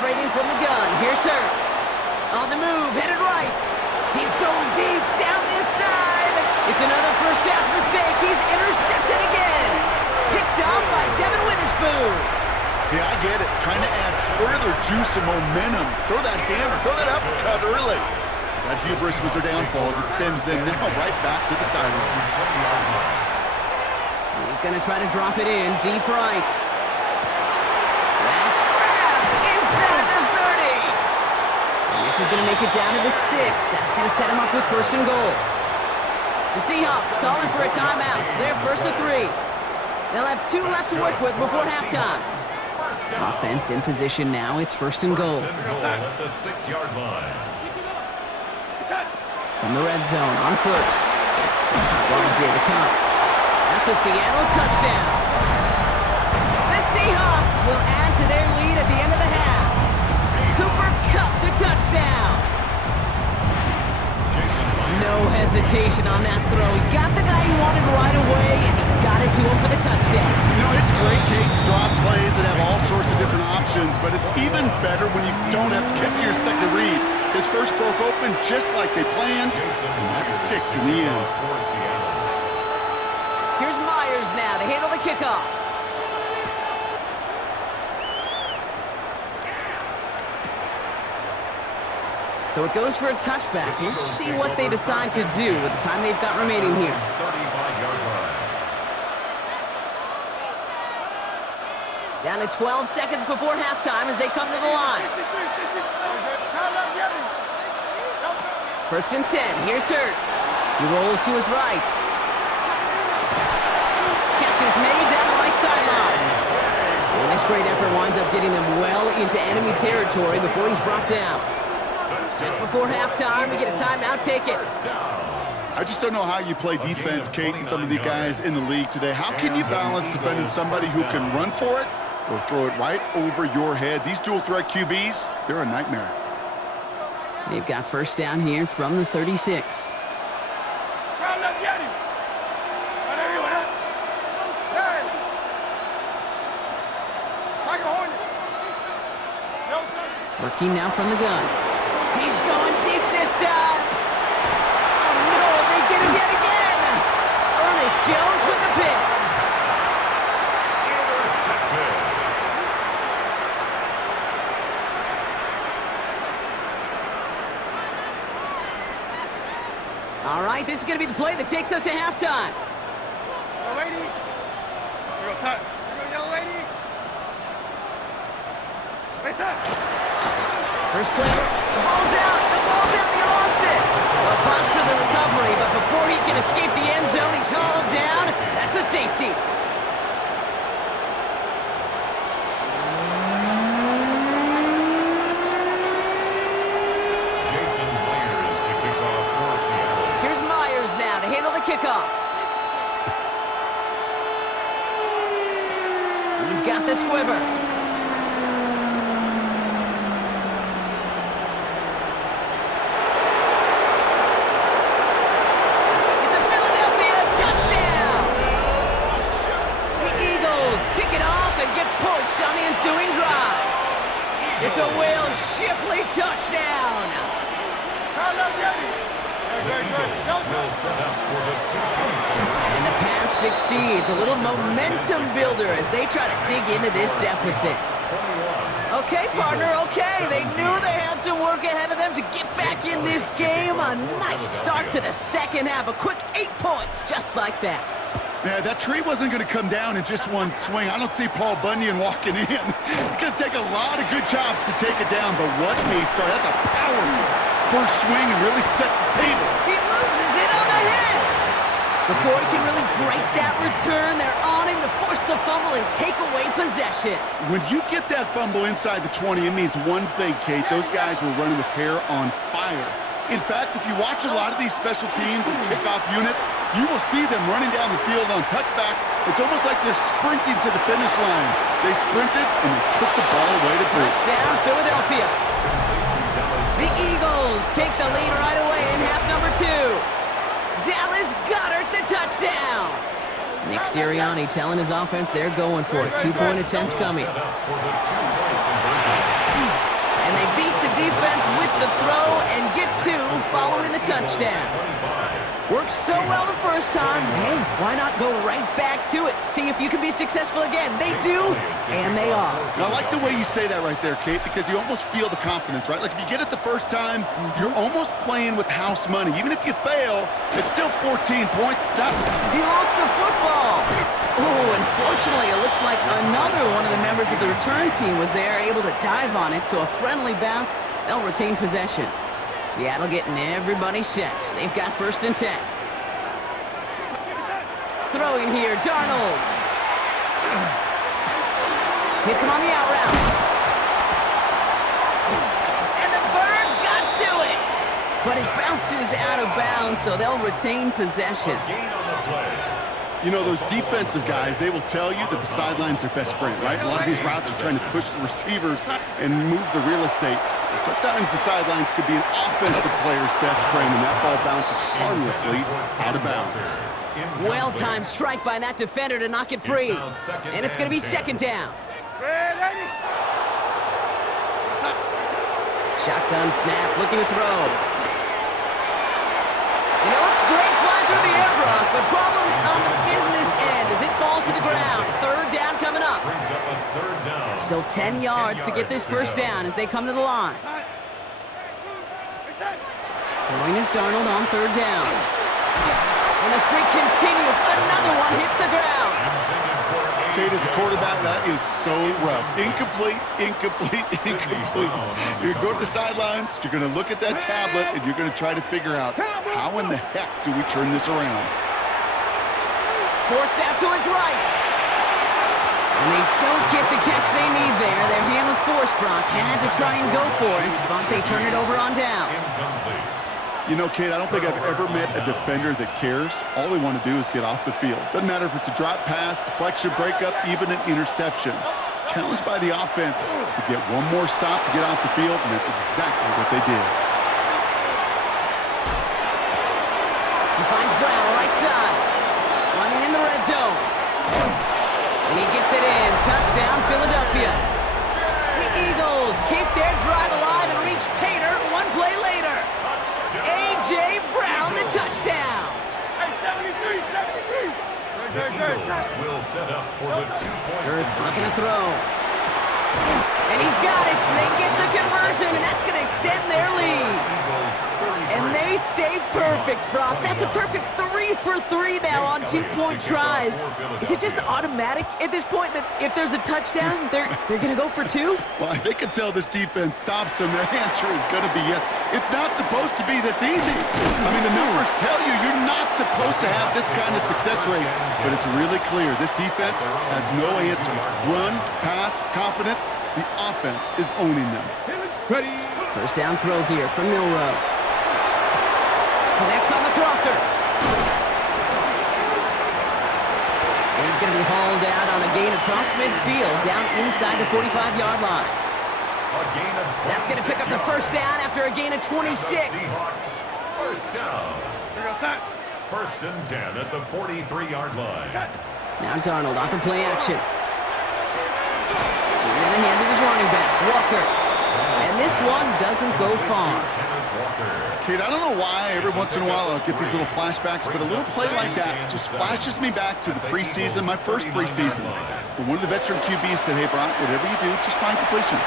operating from the gun. Here's Hurts. On the move, headed right. He's going deep, down this side. It's another first half mistake. He's intercepted again. Picked off by Devin Witherspoon. Yeah, I get it. Trying to add further juice and momentum. Throw that hammer, throw that uppercut early. That hubris was their downfall as it sends them now right back to the sideline. He's going to try to drop it in, deep right. That's grabbed inside the 30. And this is going to make it down to the 6. That's going to set him up with first and goal. The Seahawks calling for a timeout. They're first to 3. They'll have 2 left to work with before halftime. Offense in position now. It's first and goal. At the 6-yard line. From the red zone on first. Wide here to come. That's a Seattle touchdown. The Seahawks will add to their lead at the end of the half. Cooper Kupp the touchdown. No hesitation on that throw. He got the guy he wanted right away, and he got it to him for the touchdown. You know, it's great, Kate, to draw plays and have all sorts of different options, but it's even better when you don't have to get to your second read. His first broke open just like they planned, and that's 6 in the end. Here's Myers now to handle the kickoff. So it goes for a touchback. Let's see what they decide to do with the time they've got remaining here. 35-yard line. Down to 12 seconds before halftime as they come to the line. First and 10. Here's Hurts. He rolls to his right. Catch is made down the right sideline. And this great effort winds up getting them well into enemy territory before he's brought down. Just before halftime, we get a timeout. Take it. I just don't know how you play defense, Kate, and some of the guys in the league today. How can you balance defending somebody who can run for it or throw it right over your head? These dual-threat QBs, they're a nightmare. They've got first down here from the 36. Working now from the gun. He's going deep this time. Oh, no, they get him yet again. Ernest Jones with the pick. All right, this is going to be the play that takes us to halftime. Yellow lady. Here we go, son. Here we go, yellow lady. Face up. First play, the ball's out, he lost it. Well, props for the recovery, but before he can escape the end zone, he's hauled down. That's a safety. Jason Myers to kick off for Seattle. Here's Myers now to handle the kickoff. He's got the squiver. Ensuing drive. It's a Will Shipley touchdown. And the pass succeeds. A little momentum builder as they try to dig into this deficit. Okay, partner, okay. They knew they had some work ahead of them to get back in this game. A nice start to the second half. A quick 8 points, just like that. Yeah, that tree wasn't going to come down in just one swing. I don't see Paul Bunyan walking in. It's going to take a lot of good jobs to take it down, but what a start. That's a powerful first swing and really sets the table. He loses it on the hit. Before he can really break that return, they're on him to force the fumble and take away possession. When you get that fumble inside the 20, it means one thing, Kate. Those guys were running with hair on fire. In fact, if you watch a lot of these special teams and kickoff units, you will see them running down the field on touchbacks. It's almost like they're sprinting to the finish line. They sprinted, and they took the ball away to boot. Touchdown, Philadelphia. The Eagles take the lead right away in half number 2. Dallas Goedert the touchdown. Nick Sirianni telling his offense they're going for it. 2-point attempt coming. And they beat the defense with the throw and get 2 following the touchdown. Worked so well the first time. Hey, why not go right back to it? See if you can be successful again. They do, and they are. I like the way you say that right there, Kate, because you almost feel the confidence, right? Like if you get it the first time, you're almost playing with house money. Even if you fail, it's still 14 points. It's not... He lost the football. Oh, unfortunately, it looks like another one of the members of the return team was there, able to dive on it, so a friendly bounce. They'll retain possession. Seattle getting everybody set. They've got 1st and 10. Throwing here, Darnold. Hits him on the out route. And the Birds got to it. But it bounces out of bounds, so they'll retain possession. You know, those defensive guys, they will tell you that the sideline's their best friend, right? A lot of these routes are trying to push the receivers and move the real estate. Sometimes the sidelines could be an offensive player's best friend, and that ball bounces harmlessly out of bounds. Well-timed strike by that defender to knock it free. And it's going to be 2nd down. Shotgun snap, looking to throw. You know, it's great flying through the air, Brock, but problems on the business end as it falls to the ground. 3rd down coming up. Still 10 yards to get this 1st down as they come to the line. Throwing is Darnold on 3rd down. And the streak continues. Another one hits the ground. Kate, as a quarterback, that is so rough. Incomplete, incomplete, incomplete. You're going to the sidelines, you're going to look at that tablet, and you're going to try to figure out, how in the heck do we turn this around? Forced out to his right. And they don't get the catch they need there. Their hand was forced, Brock. Had to try and go for it, but they turn it over on downs. You know, Kate, I don't think I've ever met a defender that cares. All they want to do is get off the field. Doesn't matter if it's a drop pass, deflection, breakup, even an interception. Challenged by the offense to get one more stop to get off the field, and that's exactly what they did. He finds Brown right side. Running in the red zone. And he gets it in. Touchdown, Philadelphia. The Eagles keep their drive alive and reach Pater 1 play later. A.J. Brown, the touchdown. The Eagles will set up for the 2-point. Hurts looking to throw. And he's got it. They get the conversion, and that's going to extend their lead. And they stay perfect, Brock. That's a perfect 3 for 3 now on 2-point tries. Is it just automatic at this point that if there's a touchdown, they're going to go for 2? Well, they can tell this defense stops them. Their answer is going to be yes. It's not supposed to be this easy. I mean, the numbers tell you you're not supposed to have this kind of success rate, but it's really clear. This defense has no answer. Run, pass, confidence. The offense is owning them. Ready. 1st down throw here from Milrow. Connects on the crosser. And he's going to be hauled out on a gain across midfield down inside the 45-yard line. That's going to pick up the 1st down after a gain of 26. 1st down. Here we go, set. 1st and 10 at the 43-yard line. Now Darnold off the play action. In the hands of his running back, Walker. And this one doesn't go far. Kate, I don't know why every once in a while I'll get these little flashbacks, but a little play like that just flashes me back to the preseason, my first preseason. When one of the veteran QBs said, hey, Brock, whatever you do, just find completions.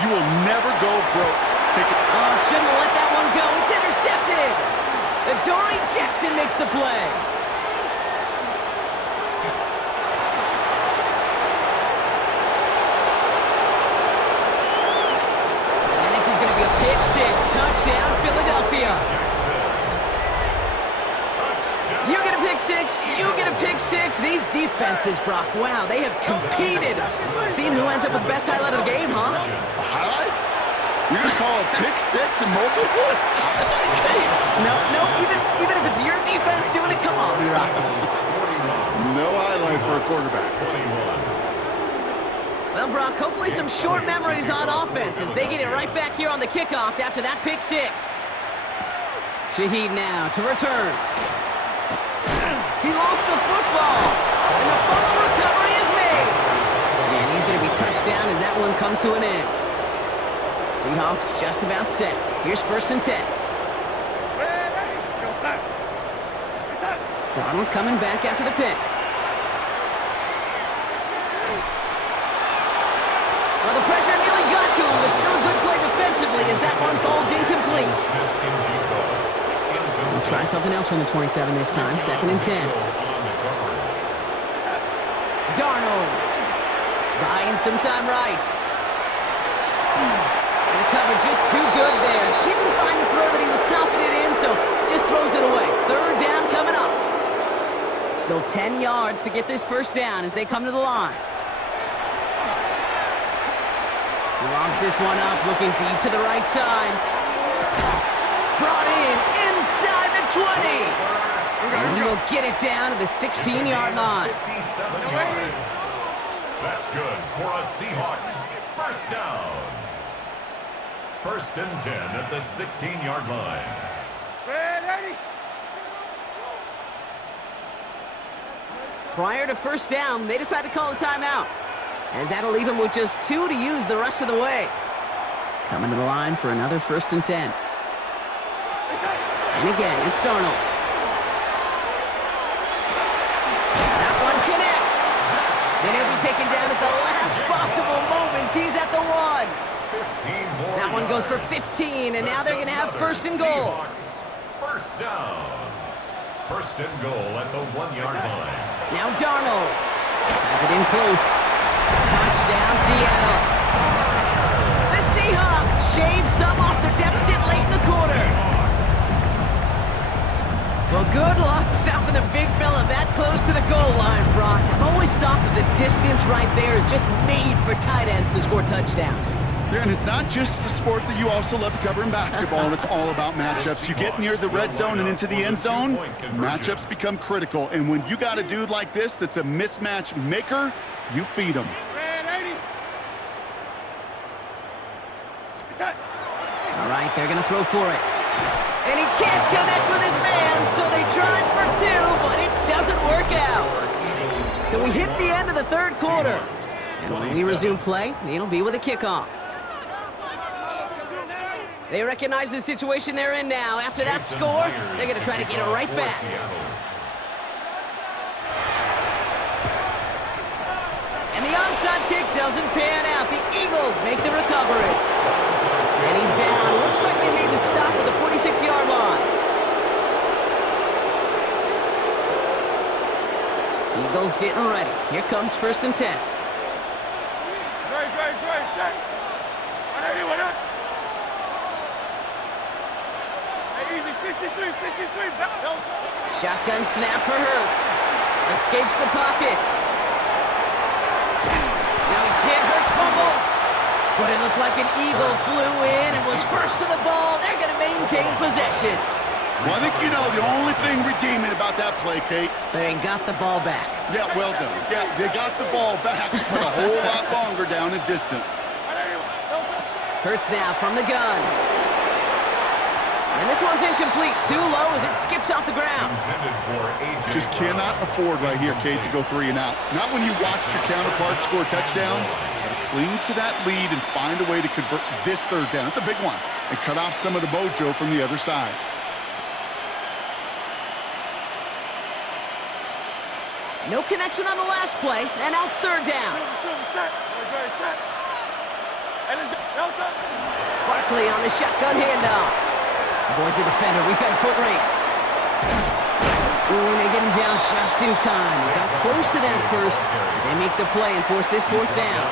You will never go broke. Take it. Oh, shouldn't have let that one go. It's intercepted. Adoree Jackson makes the play. And this is going to be a pick 6. Touchdown, Philadelphia. You get a pick 6. You get a pick 6. These defenses, Brock, wow, they have competed. Seeing who ends up with the best highlight of the game, huh? A highlight? You're going to call a pick 6 and multiple? No, even if it's your defense doing it, come on, B-Rock. No highlight for a quarterback. Well, Brock, hopefully some short memories on offense as they get it right back here on the kickoff after that pick 6. Shaheed now to return. He lost the football, and the fumble recovery is made. And he's going to be touched down as that one comes to an end. Seahawks just about set. Here's 1st and 10. Ready. Go set. Set. Donald coming back after the pick. Well, the pressure nearly got to him, but still a good play defensively as that one falls incomplete. We'll try something else from the 27 this time. 2nd and 10. Darnold. Buying some time right. And the cover just too good there. Didn't find the throw that he was confident in, so just throws it away. 3rd down coming up. Still 10 yards to get this 1st down as they come to the line. He lobs this one up, looking deep to the right side. Brought in inside the 20. And he will get it down to the 16-yard line. 57 yards. That's good for a Seahawks 1st down. 1st and 10 at the 16-yard line. Ready. Prior to 1st down, they decide to call a timeout, as that'll leave him with just 2 to use the rest of the way. Coming to the line for another 1st and 10. And again, it's Darnold. That one connects. And he'll be taken down at the last possible moment. He's at the 1. That one goes for 15, and now they're going to have 1st and goal. 1st down. 1st and goal at the 1-yard line. Now Darnold has it in close. Touchdown, Seattle. The Seahawks shave some off the deficit late in the quarter. Well, good luck stopping the big fella that close to the goal line, Brock. I've always thought that the distance right there is just made for tight ends to score touchdowns. Yeah, and it's not just the sport that you also love to cover in basketball. It's all about matchups. You get near the red zone and into the end zone, matchups become critical. And when you got a dude like this that's a mismatch maker, you feed him. All right, they're going to throw for it. And he can't connect with his man, so they tried for 2, but it doesn't work out. So we hit the end of the 3rd quarter. And when we resume play, it'll be with a kickoff. They recognize the situation they're in now. After that score, they're going to try to get it right back. And the onside kick doesn't pan out. The Eagles make the recovery. And he's down. Looks like they made the stop at the 46-yard line. Eagles getting ready. Here comes 1st and 10. Shotgun snap for Hurts. Escapes the pocket. Now he's hit. Hurts fumbles. But it looked like an Eagle flew in and was first to the ball. They're going to maintain possession. Well, I think you know the only thing redeeming about that play, Kate. They got the ball back. Yeah, well done. Yeah, they got the ball back, but a whole lot longer down in distance. Hurts now from the gun. And this one's incomplete. Too low as it skips off the ground. Just cannot afford right here, Kate, to go 3 and out. Not when you watched your counterpart score a touchdown. Cling to that lead and find a way to convert this 3rd down. It's a big one. And cut off some of the mojo from the other side. No connection on the last play, and now it's 3rd down. Barkley on the shotgun handoff. Avoids a defender. We've got a foot race. Ooh, and they get him down just in time. They got close to that first. They make the play and force this 4th down.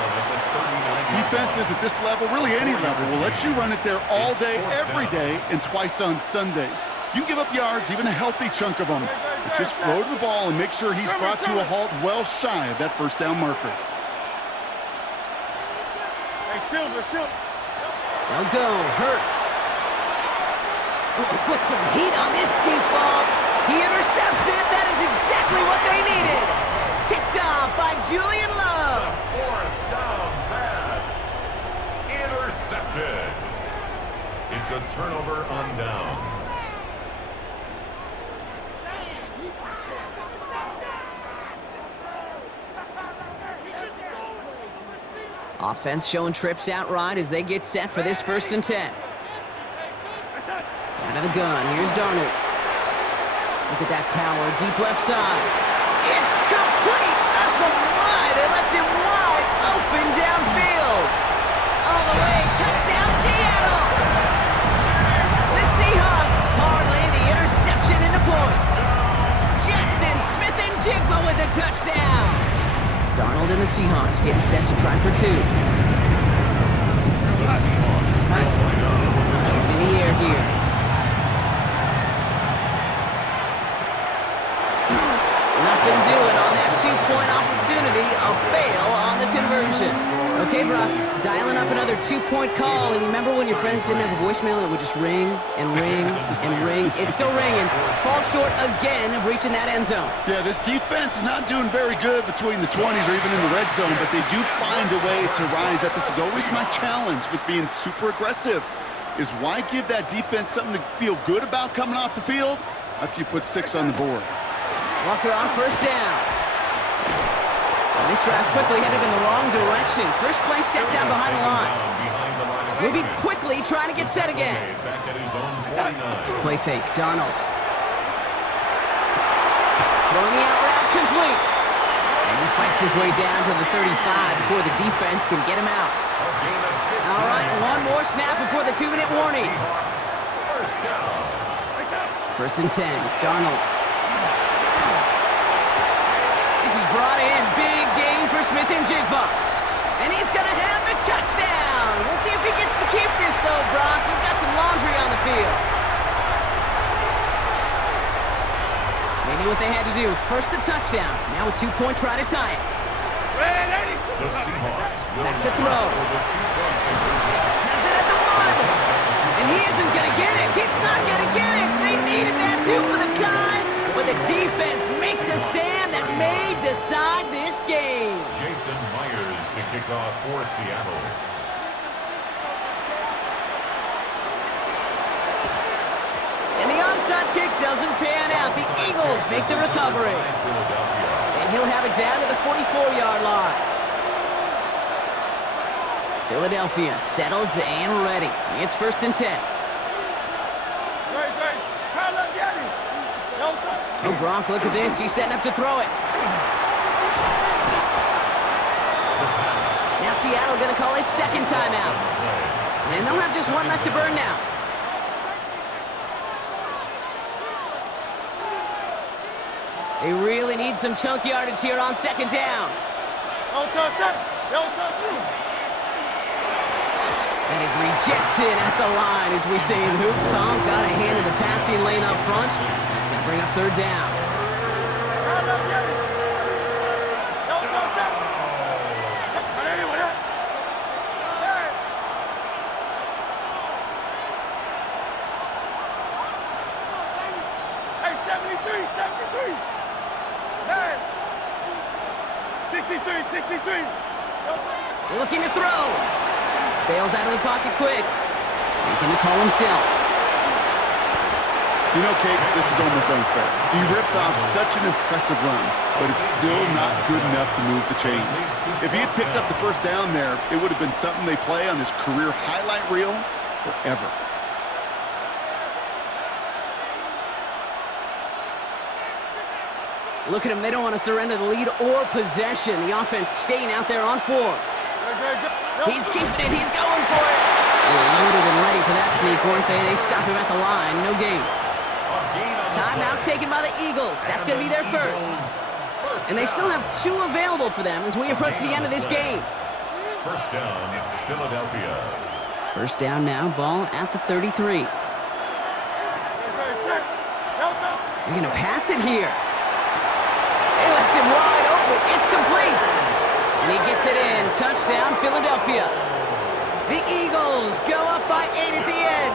Defenses at this level, really any level, will let you run it there all day, every day, and twice on Sundays. You can give up yards, even a healthy chunk of them. But just throw to the ball and make sure he's brought to a halt well shy of that 1st down marker. They'll go. Hurts. Ooh, put some heat on this deep ball. He intercepts it. That is exactly what they needed. Picked off by Julian Love. 4th down pass. Intercepted. It's a turnover on downs. Offense showing trips out right as they get set for this 1st and 10. Out of the gun, here's Darnold. Look at that power, deep left side. It's complete! Oh my, they left him wide open downfield. All the way, touchdown Seattle! The Seahawks parlay the interception into points. Jackson Smith-Njigba with a touchdown. Darnold and the Seahawks getting set to try for 2. In the air here. Nothing doing on that 2-point opportunity. A fail on the conversion. Okay, Brock, dialing up another 2-point call. And remember when your friends didn't have a voicemail, it would just ring and ring and ring. It's still ringing. Fall short again of reaching that end zone. Yeah, this defense is not doing very good between the 20s or even in the red zone, but they do find a way to rise up. This is always my challenge with being super aggressive, is why give that defense something to feel good about coming off the field after you put 6 on the board. Walker on 1st down. This drive's quickly headed in the wrong direction. First play set down behind the line. Moving quickly, trying to get set again. Play fake, Darnold. Throwing the out route complete. And he fights his way down to the 35 before the defense can get him out. All right, one more snap before the 2-minute warning. 1st and 10, Darnold. Brought in, big game for Smith-Njigba. And he's going to have the touchdown. We'll see if he gets to keep this, though, Brock. We've got some laundry on the field. They knew what they had to do. First the touchdown. Now a 2-point try to tie it. Back to throw. Has it at the 1. And he isn't going to get it. He's not going to get it. They needed that, too, for the tie. But the defense makes a stand that may decide this game. Jason Myers to kick off for Seattle. And the onside kick doesn't pan out. The Eagles make the recovery. And he'll have it down to the 44-yard line. Philadelphia settled and ready. It's 1st and 10. Oh, Brock, look at this. He's setting up to throw it. Now Seattle going to call its 2nd timeout. And they'll have just 1 left to burn now. They really need some chunk yardage here on 2nd down. That is rejected at the line as we say in Hoop Song. Got a hand in the passing lane up front. That's going to bring up 3rd down. Hey, 73. 63. Looking to throw. Bails out of the pocket quick. Making the call himself. You know, Kate, this is almost unfair. He rips off such an impressive run, but it's still not good enough to move the chains. If he had picked up the 1st down there, it would have been something they play on his career highlight reel forever. Look at him. They don't want to surrender the lead or possession. The offense staying out there on 4. He's keeping it. He's going for it. They're loaded and ready for that sneak, weren't they? They stop him at the line. No gain. Timeout taken by the Eagles. That's going to be their 1st. And they still have 2 available for them as we approach the end of this game. 1st down, Philadelphia. 1st down now. Ball at the 33. They're going to pass it here. They left him wide open. It's complete. And he gets it in. Touchdown, Philadelphia. The Eagles go up by 8 at the end.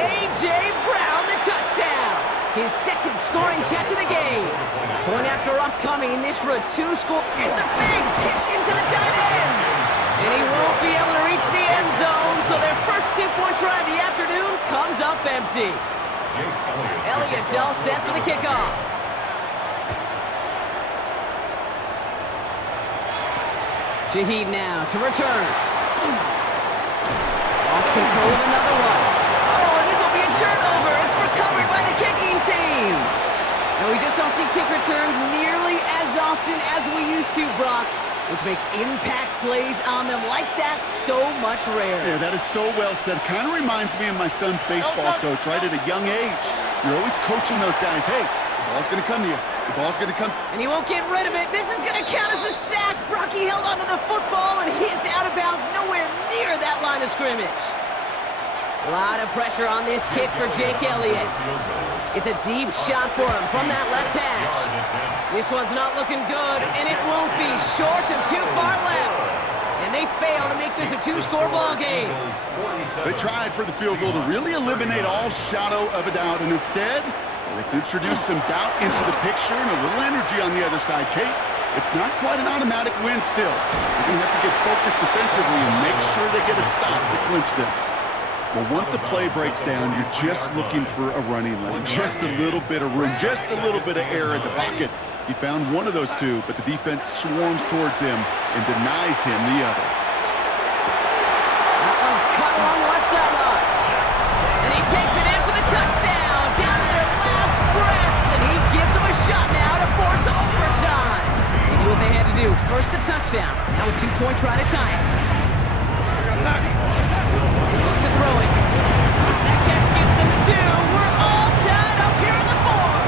A.J. Brown, the touchdown. His 2nd scoring catch of the game. Point after upcoming. This for a 2-score. It's a big pitch into the tight end. And he won't be able to reach the end zone. So their first 2-point try of the afternoon comes up empty. Elliott's all set for the kickoff. Shaheed now to return. Lost control of another one. Oh, and this will be a turnover. It's recovered by the kicking team. And we just don't see kick returns nearly as often as we used to, Brock, which makes impact plays on them like that so much rarer. Yeah, that is so well said. Kind of reminds me of my son's baseball coach, right? At a young age, you're always coaching those guys, hey, the ball's going to come to you. The ball's going to come. And he won't get rid of it. This is going to count as a sack. Brocky held onto the football, and he is out of bounds nowhere near that line of scrimmage. A lot of pressure on this kick for Jake Elliott. It's a deep shot for him from that left hash. This one's not looking good, and it won't be. Short and too far left. And they fail to make this a two-score ball game. They tried for the field goal to really eliminate all shadow of a doubt, and instead, let's introduce some doubt into the picture and a little energy on the other side. Kate, it's not quite an automatic win still. They're going to have to get focused defensively and make sure they get a stop to clinch this. Well, once a play breaks down, you're just looking for a running lane. Just a little bit of room, just a little bit of air in the pocket. He found one of those two, but the defense swarms towards him and denies him the other. That one's cut along the left sideline. And he takes it in for the touchdown. Down to their last breaths, and he gives them a shot now to force overtime. They knew what they had to do. First the touchdown. Now a two-point try to tie it. They look to throw it. That catch gives them the two. We're all tied up here in the four.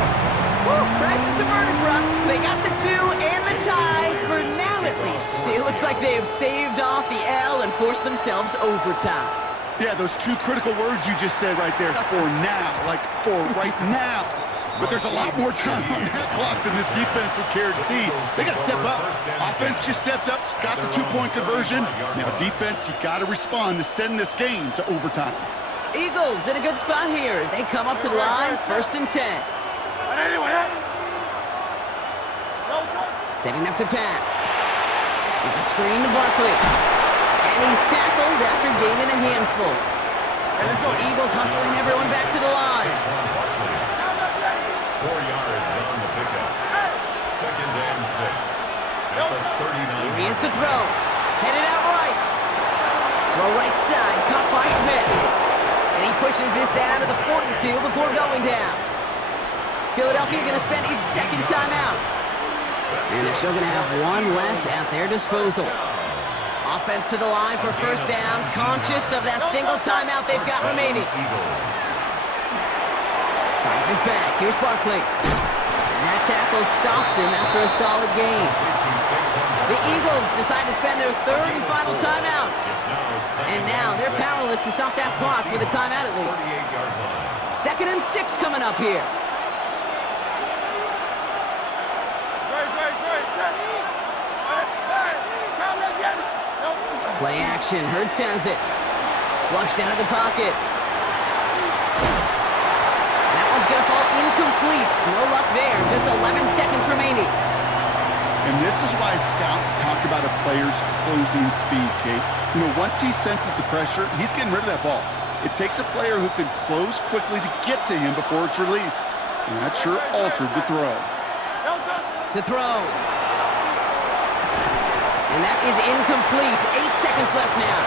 Woo, crisis averted, Brock. They got the two and the tie for now, at least. It looks like they have saved off the L and forced themselves overtime. Yeah, those two critical words you just said right there, for now, like for right now. But there's a lot more time on that clock than this defense would care to see. They got to step up. Offense just stepped up, got the two-point conversion. Now defense, you got to respond to send this game to overtime. Eagles in a good spot here as they come up to the line, 1st and 10. Setting up to pass. It's a screen to Barkley. And he's tackled after gaining a handful. Eagles hustling everyone back to the line. 4 yards on the pickup. 2nd and 6. At the 39. Here he is to throw. Headed out right. Throw right side, caught by Smith. And he pushes this down to the 42 before going down. Philadelphia going to spend its second timeout. And they're still going to have one left at their disposal. Offense to the line for first down, conscious of that single timeout they've got remaining. Finds his back. Here's Barkley. And that tackle stops him after a solid gain. The Eagles decide to spend their third and final timeout. And now they're powerless to stop that clock with a timeout at least. 2nd and 6 coming up here. Play action. Hurts has it. Flushed out of the pocket. That one's going to fall incomplete. No luck there. Just 11 seconds remaining. And this is why scouts talk about a player's closing speed, Kate. You know, once he senses the pressure, he's getting rid of that ball. It takes a player who can close quickly to get to him before it's released. And that sure altered the throw. To throw. And that is incomplete. 8 seconds left now.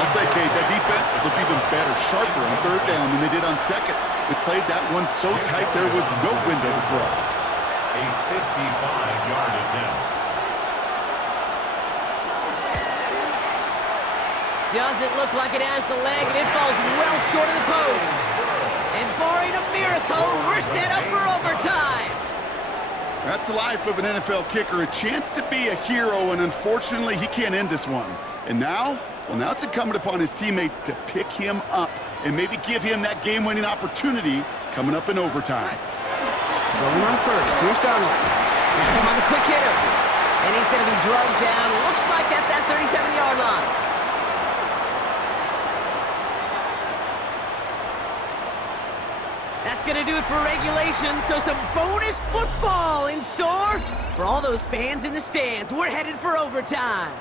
I'll say, Kate, that defense looked even better, sharper on 3rd down than they did on 2nd. They played that one so tight there was no window to throw. A 55-yard attempt. Doesn't look like it has the leg, and it falls well short of the posts. And barring a miracle, we're set up for overtime. That's the life of an NFL kicker, a chance to be a hero, and unfortunately, he can't end this one. And now, well, now it's incumbent upon his teammates to pick him up and maybe give him that game-winning opportunity coming up in overtime. Going on first. Here's Darnold. That's him on the quick hitter. And he's going to be drugged down, looks like at that 37-yard line. That's going to do it for regulation, so some bonus football in store for all those fans in the stands. We're headed for overtime.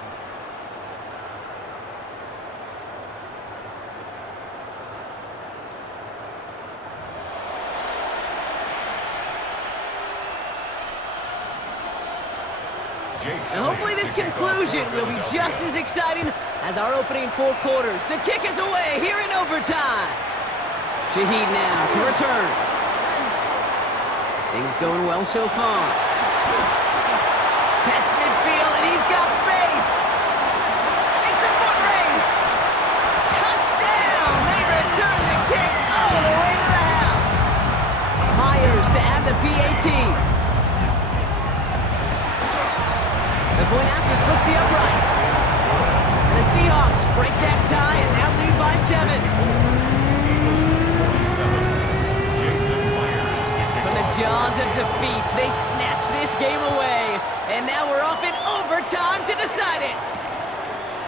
And hopefully this conclusion will be just as exciting as our opening 4 quarters. The kick is away here in overtime. Shaheed now to return. Things going well so far. Past midfield, and he's got space. It's a foot race. Touchdown! They return the kick all the way to the house. Myers to add the PAT. The point after splits the uprights. And the Seahawks break that tie and now lead by 7. From the jaws of defeat, they snatch this game away. And now we're off in overtime to decide it.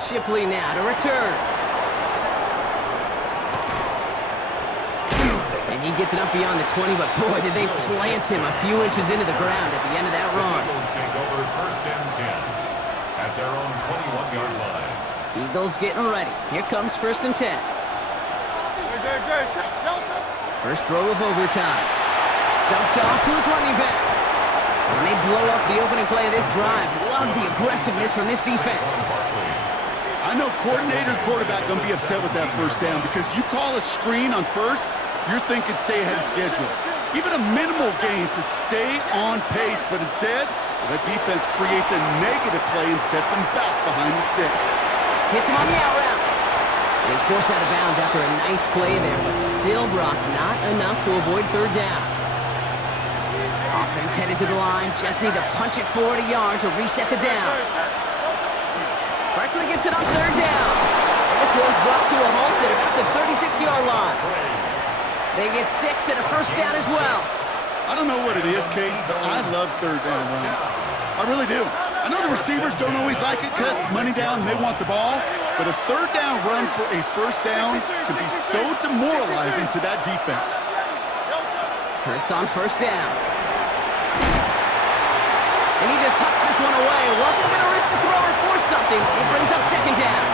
Shipley now to return. And he gets it up beyond the 20, but boy, did they plant him a few inches into the ground at the end of that run. Eagles take over 1st and 10 at their own 21-yard line. Eagles getting ready. Here comes 1st and 10. First throw of overtime. Dumped off to his running back. And they blow up the opening play of this drive. Love the aggressiveness from this defense. I know coordinator and quarterback going to be upset with that 1st down because you call a screen on 1st, you're thinking stay ahead of schedule. Even a minimal gain to stay on pace, but instead, that defense creates a negative play and sets him back behind the sticks. Hits him on the out route. And he's forced out of bounds after a nice play there, but still, Brock, not enough to avoid 3rd down. Offense headed to the line, just need to punch it forward a yard to reset the downs. Barkley gets it on 3rd down. And this one's brought to a halt at about the 36-yard line. They get 6 and a 1st down as well. I don't know what it is, Kate, but I love 3rd down runs. I really do. I know the receivers don't always like it because it's money down and they want the ball, but a 3rd down run for a 1st down can be so demoralizing to that defense. Hurts on 1st down. And he just hucks this one away. Wasn't going to risk a throw or force something. It brings up 2nd down.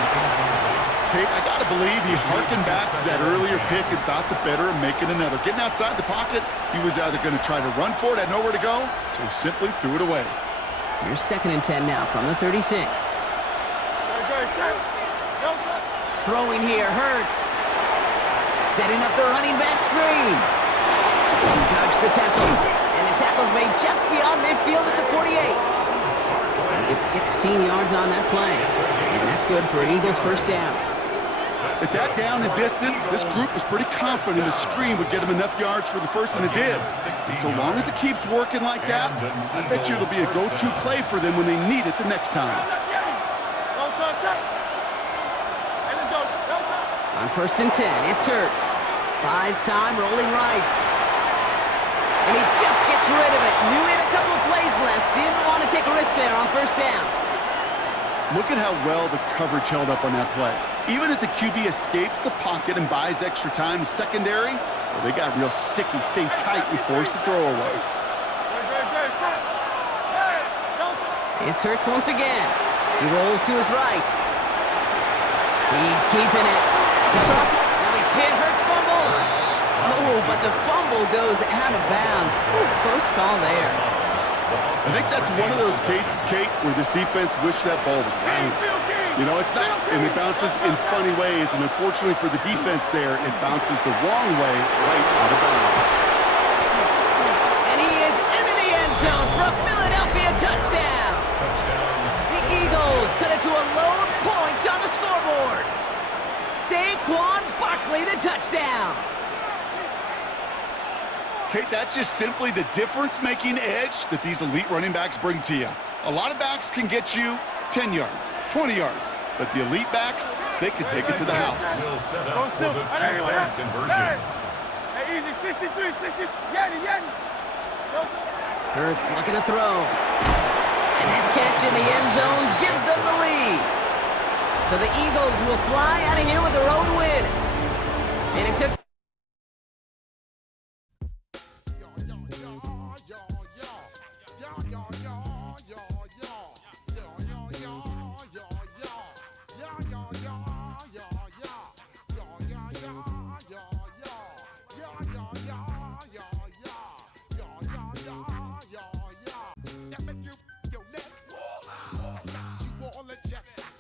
Kate, I got to believe he harkened back to that earlier pick and thought the better of making another. Getting outside the pocket, he was either going to try to run for it, had nowhere to go, so he simply threw it away. Here's 2nd and 10 now from the 36. Throwing here, Hurts. Setting up the running back screen. Dodged the tackle. And the tackle's made just beyond midfield at the 48. It's 16 yards on that play. And that's good for an Eagles 1st down. At that down and distance, this group was pretty confident the screen would get him enough yards for the 1st, and it did. And so long as it keeps working like that, I bet you it'll be a go-to play for them when they need it the next time. On 1st and 10, it's Hurts. Buys time, rolling right. And he just gets rid of it. Knew he had a couple of plays left. Didn't want to take a risk there on 1st down. Look at how well the coverage held up on that play. Even as the QB escapes the pocket and buys extra time secondary, well, they got real sticky, stay tight, and force the throw away. It's Hurts once again. He rolls to his right. He's keeping it. Across. Now he's hit. Hurts fumbles. Oh, but the fumble goes out of bounds. Ooh, close call there. I think that's one of those cases, Kate, where this defense wished that ball was round. You know, it's not, and it bounces in funny ways, and unfortunately for the defense there, it bounces the wrong way right out of bounds. And he is into the end zone for a Philadelphia touchdown. The Eagles cut it to a lone point on the scoreboard. Saquon Barkley, the touchdown. Kate, that's just simply the difference-making edge that these elite running backs bring to you. A lot of backs can get you 10 yards, 20 yards, but the elite backs, they can take it to the house. Will set up for the two-point conversion. Hey, easy, 63, 60, Hurts looking to throw. And that catch in the end zone gives them the lead. So the Eagles will fly out of here with their own win. And it took